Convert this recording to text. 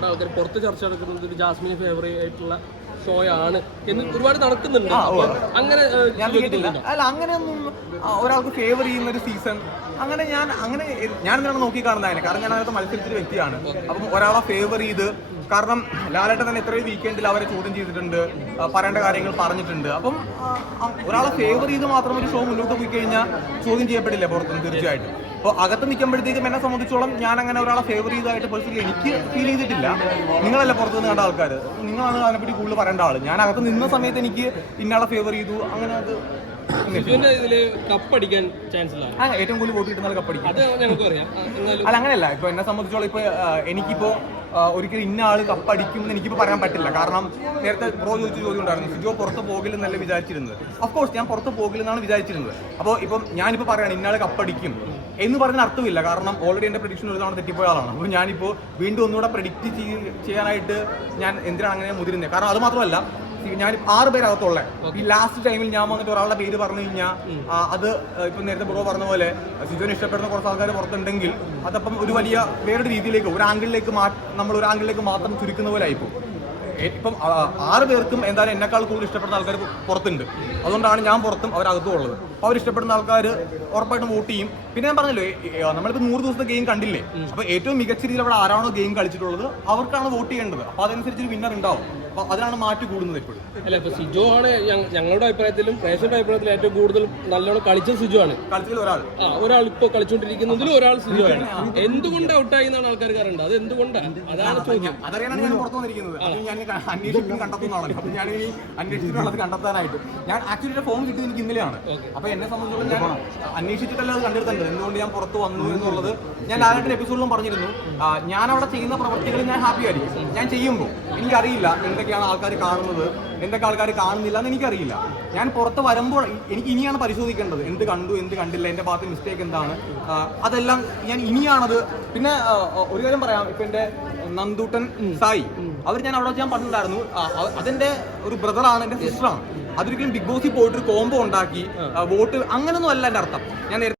ഒരുപാട് ആൾക്കാർ പുറത്ത് ചർച്ച നടക്കുന്നത് ജാസ്മിന് ഫേവറേറ്റ് ആയിട്ടുള്ള ഷോ ആണ് എന്ന് ഒരുപാട് നടക്കുന്നുണ്ട്. അങ്ങനെ ഞാൻ കേട്ടില്ല. അല്ല, അങ്ങനെയൊന്നും ഒരാൾക്ക് ഫേവർ ചെയ്യുന്ന ഒരു സീസൺ അങ്ങനെ ഞാൻ എന്തിനാണ് നോക്കി കാണുന്നതിന്. കാരണം ഞാൻ അതിനകത്ത് മത്സരിച്ചൊരു വ്യക്തിയാണ്. അപ്പം ഒരാളെ ഫേവർ ചെയ്ത്, കാരണം ലാലേട്ടൻ തന്നെ എത്രയോ വീക്കെൻഡിൽ അവരെ ചോദ്യം ചെയ്തിട്ടുണ്ട്, പറയേണ്ട കാര്യങ്ങൾ പറഞ്ഞിട്ടുണ്ട്. അപ്പം ഒരാളെ ഫേവർ ചെയ്ത് മാത്രം ഒരു ഷോ മുന്നോട്ട് പോയി കഴിഞ്ഞാൽ ചോദ്യം ചെയ്യപ്പെടില്ല പുറത്തുനിന്ന്, തീർച്ചയായിട്ടും. അപ്പോൾ അകത്ത് നിൽക്കുമ്പോഴത്തേക്കും എന്നെ സംബന്ധിച്ചോളം ഞാൻ അങ്ങനെ ഒരാളെ ഫേവർ ചെയ്തതായിട്ട് പേഴ്സണലി എനിക്ക് ഫീൽ ചെയ്തിട്ടില്ല. നിങ്ങളല്ല പുറത്തുനിന്ന് കണ്ട ആൾക്കാർ, നിങ്ങളാണ് അതിനെപ്പറ്റി കൂടുതൽ പറയേണ്ട ആൾ. ഞാൻ അകത്ത് നിന്ന സമയത്ത് എനിക്ക് ഇന്നയാളെ ഫേവർ ചെയ്തു, അങ്ങനെ അത് കപ്പടിക്കാൻ ചാൻസ് ഇല്ല. ഏറ്റവും കൂടുതൽ വോട്ട് കിട്ടുന്ന കപ്പടിക്കും. അല്ല, അങ്ങനെയല്ല. ഇപ്പൊ എന്നെ സംബന്ധിച്ചോളം ഇപ്പൊ എനിക്കിപ്പോ ഒരിക്കലും ഇന്ന ആള് കപ്പടിക്കും എന്ന് എനിക്കിപ്പോൾ പറയാൻ പറ്റില്ല. കാരണം നേരത്തെ ബ്രോ ചോദിച്ച ചോദ്യം ഉണ്ടായിരുന്നു, സിജോ പുറത്ത് പോകില്ലെന്നല്ല വിചാരിച്ചിരുന്നത്. ഓഫ്കോഴ്സ് ഞാൻ പുറത്ത് പോകില്ലെന്നാണ് വിചാരിച്ചിരുന്നത്. അപ്പോൾ ഇപ്പം ഞാനിപ്പോൾ പറയുകയാണ് ഇന്നാൾ കപ്പടിക്കും എന്ന് പറഞ്ഞ അർത്ഥമില്ല. കാരണം ഓൾറെഡി എൻ്റെ പ്രഡിക്ഷൻ ഒരു തവണ തെറ്റിപ്പോയ ആളാണ്. അപ്പോൾ ഞാനിപ്പോൾ വീണ്ടും ഒന്നുകൂടെ പ്രഡിക്റ്റ് ചെയ്യാനായിട്ട് ഞാൻ എന്തിനാണ് അങ്ങനെ മുതിരുന്നത്? കാരണം അത് മാത്രമല്ല, ഞാൻ 6 പേരകത്തുള്ള ഈ ലാസ്റ്റ് ടൈമിൽ ഞാൻ വന്നിട്ട് ഒരാളുടെ പേര് പറഞ്ഞു കഴിഞ്ഞാൽ അത് ഇപ്പം നേരത്തെ ബ്രോ പറഞ്ഞ പോലെ സിജോനെ ഇഷ്ടപ്പെടുന്ന കുറച്ച് ആൾക്കാർ പുറത്തുണ്ടെങ്കിൽ അതപ്പം ഒരു വലിയ വേറൊരു രീതിയിലേക്ക് ഒരു ആംഗിളിലേക്ക് നമ്മൾ ഒരു ആംഗിളിലേക്ക് മാത്രം ചുരുക്കുന്ന പോലെ ആയിപ്പോൾ. ഇപ്പം 6 പേർക്കും എന്തായാലും എന്നെക്കാൾ കൂടുതൽ ഇഷ്ടപ്പെടുന്ന ആൾക്കാർ പുറത്തുണ്ട്. അതുകൊണ്ടാണ് ഞാൻ പുറത്തും അവരകത്തും ഉള്ളത്. അപ്പോൾ അവരിഷ്ടപ്പെടുന്ന ആൾക്കാർ ഉറപ്പായിട്ടും വോട്ട് ചെയ്യും. പിന്നെ ഞാൻ പറഞ്ഞല്ലോ, നമ്മളിപ്പോൾ 100 ദിവസത്തെ ഗെയിം കണ്ടില്ലേ? അപ്പോൾ ഏറ്റവും മികച്ച രീതിയിൽ അവിടെ ആരാണോ ഗെയിം കളിച്ചിട്ടുള്ളത് അവർക്കാണ് വോട്ട് ചെയ്യേണ്ടത്. അപ്പോൾ അതനുസരിച്ച് വിന്നർ ഉണ്ടാവും. അപ്പോൾ അതിനാണ് മാറ്റി കൂടുന്നത് എപ്പോഴും. അല്ല, ഇപ്പോൾ സിജോ ആണ് ഞങ്ങളുടെ അഭിപ്രായത്തിലും പ്രേക്ഷകരുടെ അഭിപ്രായത്തിലും ഏറ്റവും കൂടുതൽ നല്ലോണം കളിച്ചത് സിജോ ആണ്. കളിച്ചതിൽ ഒരാൾ ഇപ്പോൾ കളിച്ചുകൊണ്ടിരിക്കുന്നതിൽ ഒരാൾ സിജോ ആണ്. എന്തുകൊണ്ട് ഔട്ടായി എന്നാണ് ആൾക്കാർ അറിയേണ്ടത്? അത് എന്തുകൊണ്ടാണ്? അതാണ് ചോദ്യം. അതറിയാനാണ് ഞാൻ പുറത്തു വന്നിരിക്കുന്നത്. അത് ഞാൻ അന്വേഷിക്കും കണ്ടെത്തുന്നതാണ്. അപ്പോൾ ഞാൻ ഈ അന്വേഷിച്ചിട്ടുള്ളത് കണ്ടെത്താനായിട്ട് ഞാൻ ആക്ച്വലി ഫോൺ കിട്ടിയത് എനിക്ക് ഇന്നലെയാണ്. അപ്പോൾ എന്നെ സംബന്ധിച്ചിടത്തോളം ഞാൻ അന്വേഷിച്ചിട്ടല്ല അത് കണ്ടെടുത്തത്. എന്തുകൊണ്ട് ഞാൻ പുറത്ത് വന്നു എന്നുള്ളത് ഞാൻ ലാലേട്ടൻ എപ്പിസോഡിലും പറഞ്ഞിരുന്നു. ഞാൻ അവിടെ ചെയ്യുന്ന പ്രവർത്തികൾ ഞാൻ ഹാപ്പി ആയിരിക്കും. ഞാൻ ചെയ്യുമ്പോൾ എനിക്കറിയില്ല എന്തൊക്കെയാണ് ആൾക്കാർ കാണുന്നത്, എന്തൊക്കെ ആൾക്കാർ കാണുന്നില്ല എന്ന് എനിക്കറിയില്ല. ഞാൻ പുറത്ത് വരുമ്പോൾ എനിക്ക് ഇനിയാണ് പരിശോധിക്കേണ്ടത്, എന്ത് കണ്ടു എന്ത് കണ്ടില്ല, എൻ്റെ ഭാഗത്ത് മിസ്റ്റേക്ക് എന്താണ്, അതെല്ലാം ഞാൻ ഇനിയാണത്. പിന്നെ ഒരു കാര്യം പറയാം, ഇപ്പം എൻ്റെ നന്ദൂട്ടൻ സായി ഞാൻ അവിടെ ഞാൻ പറഞ്ഞിട്ടുണ്ടായിരുന്നു, അതെൻ്റെ ഒരു ബ്രദറാണ്, എൻ്റെ സിസ്റ്ററാണ്. അതൊരിക്കലും ബിഗ് ബോസിൽ പോയിട്ടൊരു കോംബോ ഉണ്ടാക്കി വോട്ട് അങ്ങനെയൊന്നും അല്ല എൻ്റെ അർത്ഥം. ഞാൻ